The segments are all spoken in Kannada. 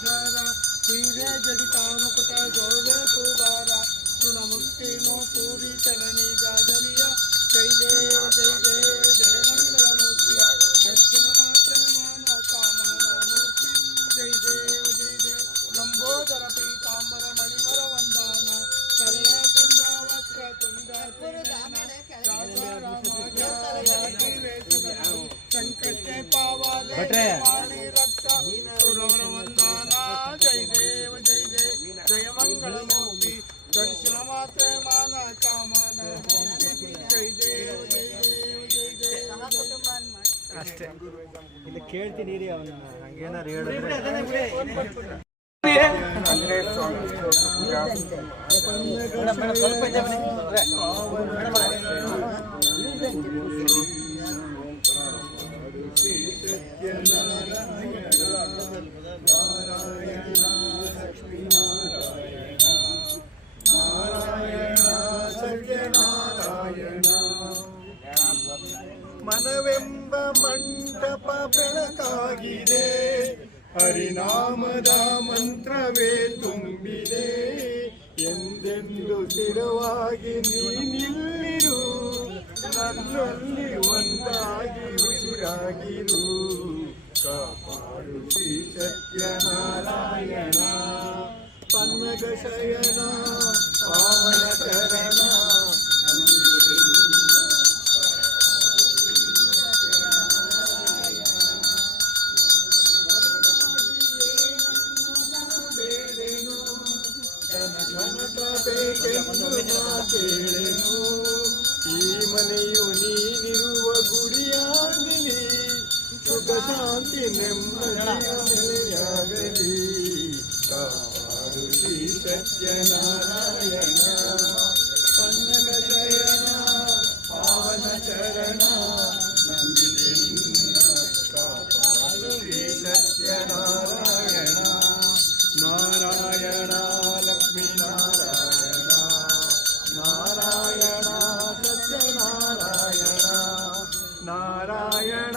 सारा सीधे जड़िता मुकुट जोवे तुबारा ऋण मुक्ति नो पूरी चलनी जादरिया जय जय जय जय जय मंगल मूर्ति दर्शन मात्र माना कामना मूर्ति जय देव जय जय लंबोदर पीतांबर मणिवर वंदना करे कुंदा वक्र तुंगा संकट पावाले वाणी रक्षा सुरवर वंदना जय देव जय जय जय मंगल मूर्ति दर्शन मात्र माना कामना जय देव जय देव जय जय ಅಷ್ಟೇ ಇಲ್ಲಿ ಕೇಳ್ತೀನಿ ರೀ ಅವನ್ನ ಹಂಗೇನಾರು ಹೇಳಿದ್ರೆ ಸ್ವಲ್ಪ ಇದೆ ಮನವೆಂಬ ಮಂಟಪ ಬೆಳಕಾಗಿದೆ ಹರಿನಾಮದ ಮಂತ್ರವೇ ತುಂಬಿದೆ ಎಂದೆಂದು ಸ್ಥಿರವಾಗಿ ನೀನಿಲ್ಲಿರು ನನ್ನಲ್ಲಿ ಒಂದಾಗಿ ಉಸಿರಾಗಿರು ಕಾಪಾಡು ಶ್ರೀ ಸತ್ಯನಾರಾಯಣ ಪನ್ನಗ ಶಯನ ಪಾವನ ಚರಣ ಈ ಮನೆಯು ನೀನಿರುವ ಗುಡಿಯಾಗಲಿ ಸುಖ ಶಾಂತಿ ನೆಮ್ಮದಿಯಾಗಲಿ ಕಾಪಾಡು ಶ್ರೀ ಸತ್ಯನಾರಾಯಣ ಪನ್ನಗ ಶಯನ ಪಾವನ ಚರಣ ನಂಬಿದೆ ನಿನ್ನ ಕಾಪಾಡು ಶ್ರೀ ಸತ್ಯನಾರಾಯಣ ನಾರಾಯಣ ಲಕ್ಷ್ಮೀ ನಾರಾಯಣ ನಾರಾಯಣ ಸತ್ಯನಾರಾಯಣ ನಾರಾಯಣ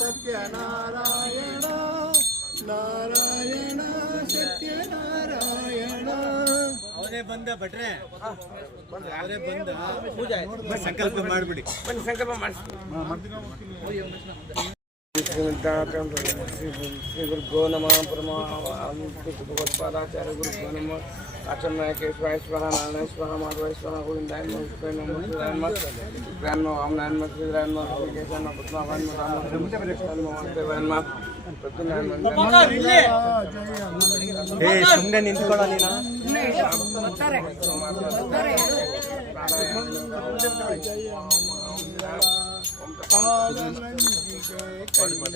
ಸತ್ಯನಾರಾಯಣ ನಾರಾಯಣ ಸತ್ಯನಾರಾಯಣ ಅವರೇ ಬಂದ ಭಟ್ರೆ ಅವರೇ ಬಂದ ಪೂಜೆ ಸಂಕಲ್ಪ ಮಾಡಿಬಿಡಿ ಬನ್ನಿ ಸಂಕಲ್ಪ ಮಾಡಿಸಿ ಶ್ರೀ ಗುರುಭ್ಯೋ ನಮಃ ಭಗವತ್ಪಾದಾಚಾರ್ಯ ಗುರುಭ್ಯೋ ನಮಃ ಆಚರಣಾಯಕೇಶ್ವರ ಸ್ವಹ ನಾರಾಯಣ ಸ್ವಹ ಮಾಧವ ಸ್ವಹ ಗೋವಿಂದಾಯ ನಮಃ ವಾಮನಾಯನ್ಮ ಶ್ರೀರಾಯನ್ಮ ಕೇಶಾನ್ಮ ಪದ್ಮಾವಾನ್ಮ ರಾಮ ಸುಮ್ಮನೆ ನಿಂತ್ಕೊಳ್ಳಿ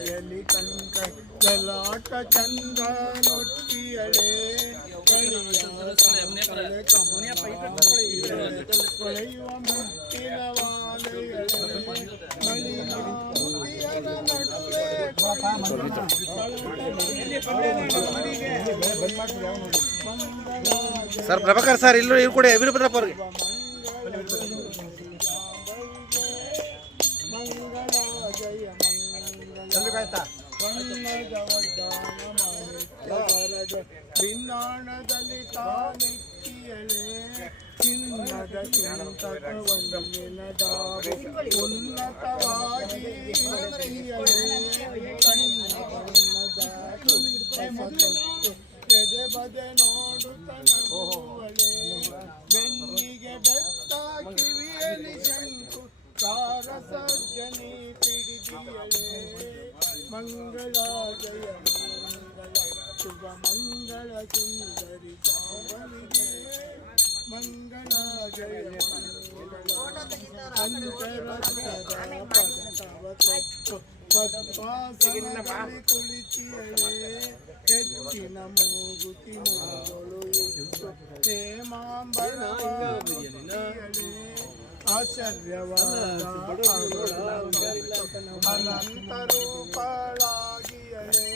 ಕೈಯಲ್ಲಿ ಕಂಕ ಲಲಾಟ ಚಂದ್ರ ನೊಟ್ಟಿಯಳೆ ಕೊಳೆಯುವ ಮುತ್ತಿನ ಸರ್ ಪ್ರಭಾಕರ್ ಸರ್ ಇಲ್ಲೂ ಇವ್ರು ಕೂಡ ವೀರಭದ್ರಪ್ಪ ಅವ್ರಿಗೆ ಭಿನ್ನಾಣದಲ್ಲಿ ತಾನೆಕ್ಕಿಯಳೆ ಚಿನ್ನದ ಚಿಂತಕವನ್ನಿನದ ಉನ್ನತವಾಗಿ ಕಣ್ಣ ಬಣ್ಣದ ಎದೆ ಬದೆ ನೋಡುತ್ತನಗುವಳೆ ಬೆನ್ನಿಗೆ ಬೆಟ್ಟ ಕಿವಿಯಲ್ಲಿ ಶಂಕು ಕಾರ ಸಜ್ಜನಿ ಪಿಡಿದಿಯಳೆ ಮಂಗಳ ಜಯ ಮಂಗಳ ಶುಭ ಮಂಗಳ ಸುಂದರಿ ಸಾವನಿಗೆ ಮಂಗಳ ಜಯ ಪದ್ಮಾಸನದಲ್ಲಿ ಕುಳಿತಿಯಳೆ ಹೆಚ್ಚಿನ ಮೂಗುತಿ ಮೂಗಳು ಹೇಮಾಂಬರವಾಗುತ್ತಿಯಳೆ ಆಶ್ಚರ್ಯವಾದ ಅನಂತ ರೂಪಳಾಗಿಯಳೆ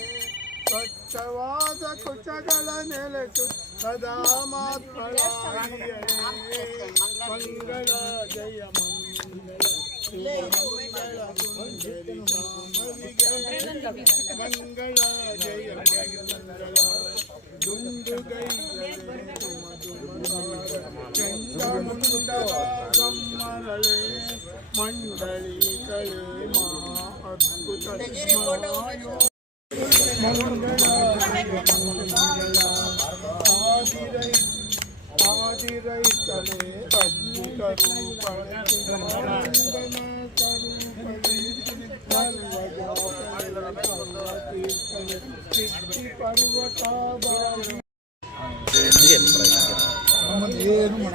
ಸ್ವಚ್ಛವಾದ ಕುಚಗಳ ನೆಲೆಸು ಸದಾ ಮಾತ್ರಳಾಗಿಯಳೆ ಮಂಗಳ ಜಯ ಮಂಗಳ ಮಂಗಳ ಜಯ ಮಂಗಳ ದುಂದು ಗಮ್ಮರಳೆ ಮಂಡಳಿ ಕಳೆ ಮಾ ಅದ್ಭುತ ಆದಿರೈತಲೆ ಅದ್ಭುತ ಪರ್ವತ ಏನು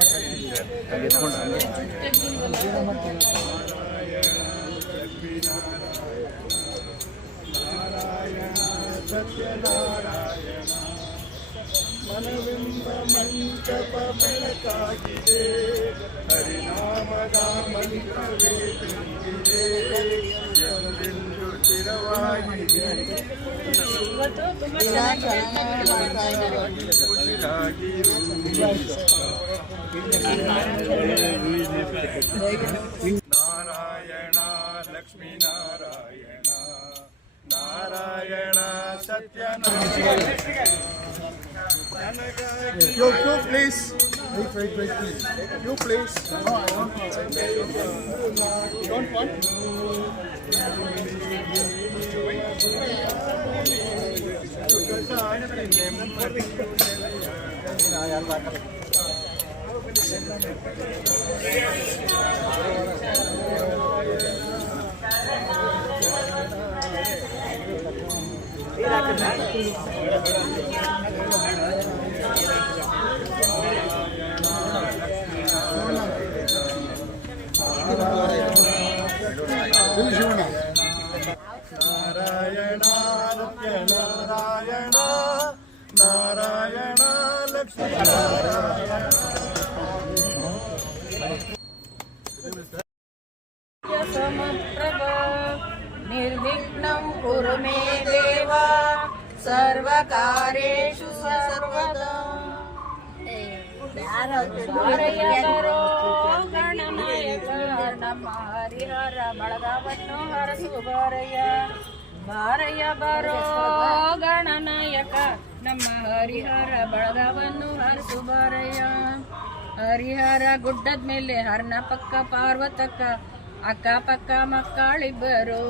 ಸತ್ಯನಾರಾಯಣ ಮನವೆಂಬ ಮಂಟಪ ಬೆಳಕಾಗಿದೆ ಹರಿನಾಮದ ಮಂತ್ರವೇ ತುಂಬಿದೆ ಎಂದೆಂದು ಸ್ಥಿರವಾಗಿದೆ Narayana Lakshmi Narayana Narayana Satyanarayana. You please. Wait, please. You please. No, I don't want. You don't want? Narayana Narayana Narayana Lakshmi Narayana. ಸಮಪ್ರಭ ನಿರ್ವಿಘ್ನಂ ಕುರು ಮೇ ದೇವ ಸರ್ವಕಾರ್ಯೇಷು ಸರ್ವದಾ. ಭಾರಯಕರೋ ಗಣನಾಯಕ ನಮ್ಮ ಹರಿಹರ ಬಳಗವನ್ನು ಹರಸು ಬಾರಯ್ಯ. ಬಾರಯ್ಯ ಬರೋ ಗಣನಾಯಕ ನಮ್ಮ ಹರಿಹರ ಬಳಗವನ್ನು ಹರಸು ಬಾರಯ್ಯ. ಹರಿಹರ ಗುಡ್ಡದ ಮೇಲೆ ಹರ್ನ ಪಕ್ಕ ಪಾರ್ವತಕ್ಕ ಅಕ್ಕ ಪಕ್ಕ ಮಕ್ಕಳಿಬ್ಬರು.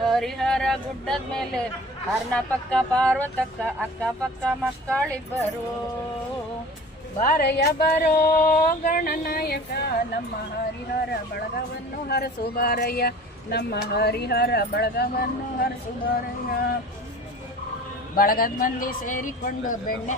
ಹರಿಹರ ಗುಡ್ಡದ ಮೇಲೆ ಹರ್ನ ಪಕ್ಕ ಪಾರ್ವತಕ್ಕ ಅಕ್ಕ ಪಕ್ಕ ಮಕ್ಕಳಿಬ್ಬರು. ಬಾರಯ್ಯ ಬರೋ ಗಣನಾಯಕ ನಮ್ಮ ಹರಿಹರ ಬಳಗವನ್ನು ಹರಸು ಬಾರಯ್ಯ. ನಮ್ಮ ಹರಿಹರ ಬಳಗವನ್ನು ಹರಸು ಬಾರಯ್ಯ. ಬಳಗದ ಮಂದಿ ಸೇರಿಕೊಂಡು ಬೆಣ್ಣೆ